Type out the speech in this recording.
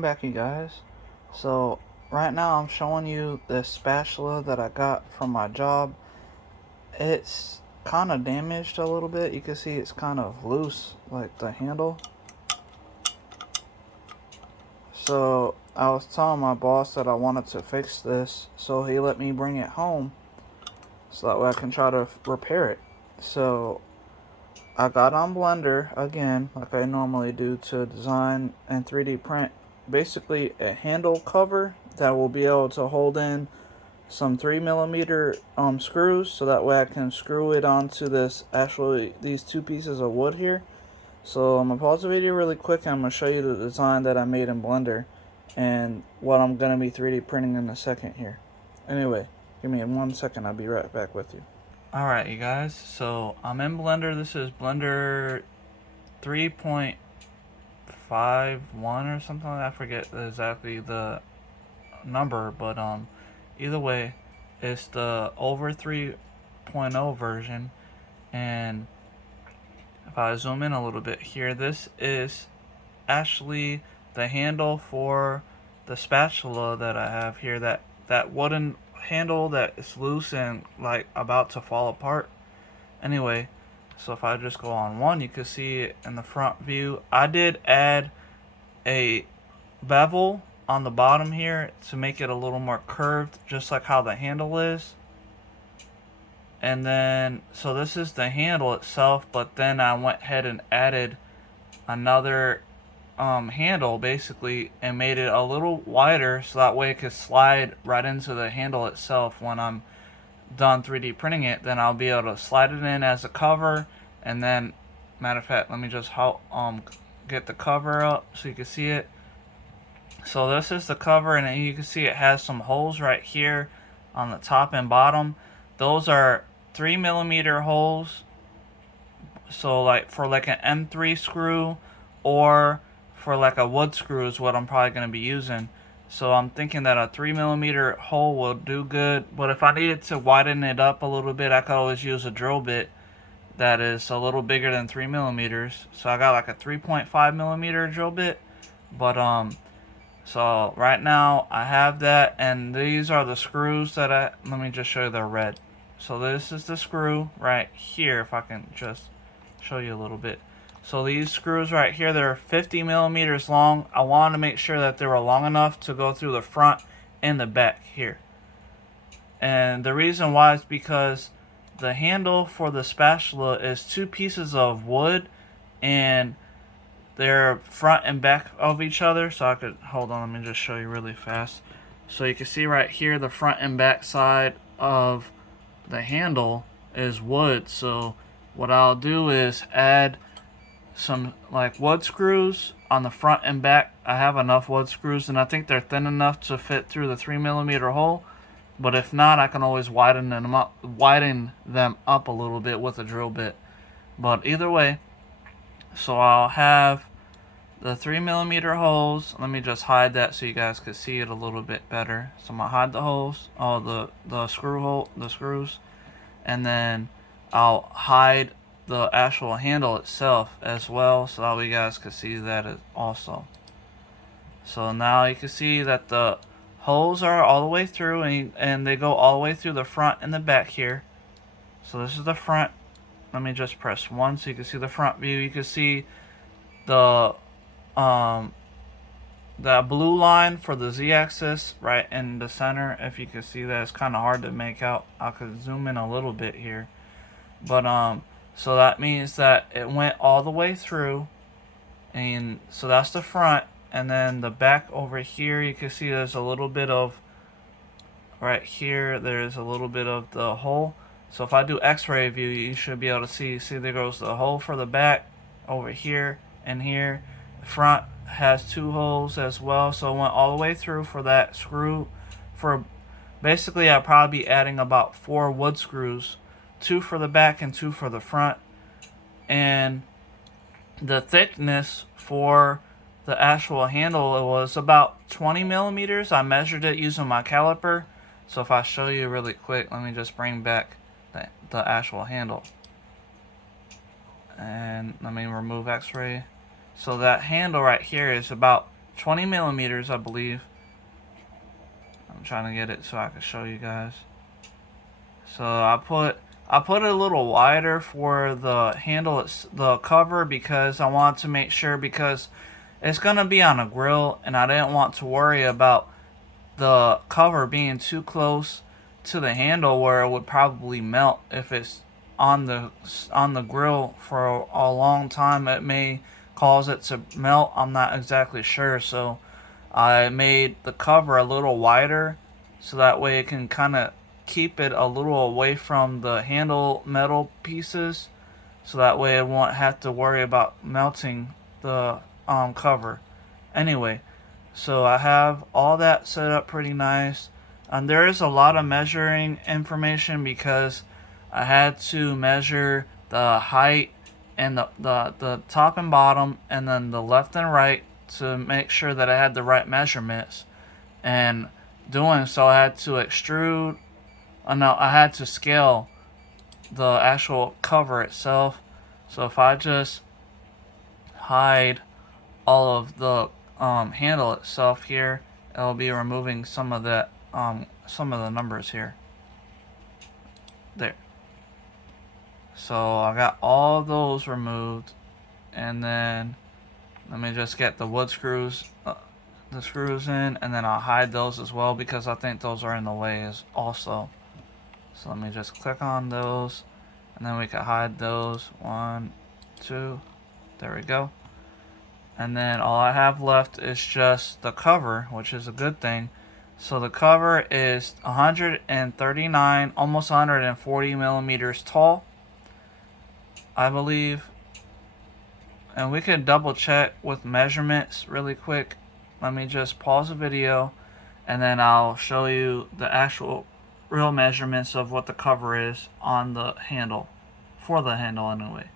Back, you guys. So right now I'm showing you this spatula that I got from my job. It's kind of damaged a little bit. You can see it's kind of loose, like the handle. So I was telling my boss that I wanted to fix this, so he let me bring it home so that way I can try to repair it. So I got on Blender again, like I normally do, to design and 3D print basically a handle cover that will be able to hold in some 3mm screws, so that way I can screw it onto these two pieces of wood here. So I'm gonna pause the video really quick and I'm gonna show you the design that I made in Blender and what I'm gonna be 3D printing in a second here. Anyway, give me 1 second, I'll be right back with you. Alright, you guys, so I'm in Blender. This is Blender 3.51 or something. I forget exactly the number, but either way, it's the over 3.0 version. And if I zoom in a little bit here, this is actually the handle for the spatula that I have here, that wooden handle that is loose and like about to fall apart. Anyway, so if I just go on one, you can see it in the front view. I did add a bevel on the bottom here to make it a little more curved, just like how the handle is. And then, so this is the handle itself, but then I went ahead and added another handle basically and made it a little wider so that way it could slide right into the handle itself. When I'm done 3D printing it, then I'll be able to slide it in as a cover. And then, matter of fact, let me just get the cover up so you can see it. So this is the cover, and you can see it has some holes right here on the top and bottom. Those are 3mm holes, so like for like an M3 screw or for like a wood screw is what I'm probably going to be using. So I'm thinking that a 3mm hole will do good, but if I needed to widen it up a little bit, I could always use a drill bit that is a little bigger than 3mm. So I got like a 3.5mm drill bit, but so right now I have that, and these are the screws that let me just show you they're red. So this is the screw right here, if I can just show you a little bit. So these screws right here, they're 50mm long. I wanted to make sure that they were long enough to go through the front and the back here. And the reason why is because the handle for the spatula is two pieces of wood, and they're front and back of each other. So I could, hold on, let me just show you really fast. So you can see right here, the front and back side of the handle is wood. So what I'll do is add some like wood screws on the front and back. I have enough wood screws, and I think they're thin enough to fit through the 3mm hole. But if not, I can always widen them up a little bit with a drill bit. But either way, so I'll have the 3mm holes. Let me just hide that so you guys can see it a little bit better. So I'm gonna hide the holes, the screws, and then I'll hide the actual handle itself as well, so that you guys can see that also. So now you can see that the holes are all the way through, and they go all the way through the front and the back here. So this is the front. Let me just press 1 so you can see the front view. You can see the blue line for the z-axis right in the center. If you can see that, it's kind of hard to make out. I could zoom in a little bit here, but so that means that it went all the way through, and so that's the front. And then the back over here, you can see there's a little bit of, right here, there's a little bit of the hole. So if I do x-ray view, you should be able to see there goes the hole for the back over here and here. The front has 2 holes as well, so it went all the way through for that screw. For basically, I'll probably be adding about 4 wood screws, 2 for the back and 2 for the front. And the thickness for the actual handle was about 20mm. I measured it using my caliper. So if I show you really quick, let me just bring back the actual handle, and let me remove x-ray. So that handle right here is about 20 millimeters, I believe. I'm trying to get it so I can show you guys. So I put it a little wider for the handle, the cover, because I want to make sure, because it's gonna be on a grill, and I didn't want to worry about the cover being too close to the handle where it would probably melt if it's on the grill for a long time. It may cause it to melt. I'm not exactly sure, so I made the cover a little wider so that way it can kind of keep it a little away from the handle metal pieces, so that way I won't have to worry about melting the cover. Anyway, so I have all that set up pretty nice. And there is a lot of measuring information because I had to measure the height and the top and bottom, and then the left and right, to make sure that I had the right measurements. And doing so, I had to extrude. No, I had to scale the actual cover itself. So if I just hide all of the handle itself here, it'll be removing some of that, some of the numbers here. There. So I got all those removed, and then let me just get the wood screws, the screws in, and then I'll hide those as well because I think those are in the way also. So let me just click on those, and then we can hide those. 1, 2, there we go. And then all I have left is just the cover, which is a good thing. So the cover is 139, almost 140 millimeters tall, I believe. And we can double check with measurements really quick. Let me just pause the video, and then I'll show you the actual real measurements of what the cover is on the handle, for the handle anyway.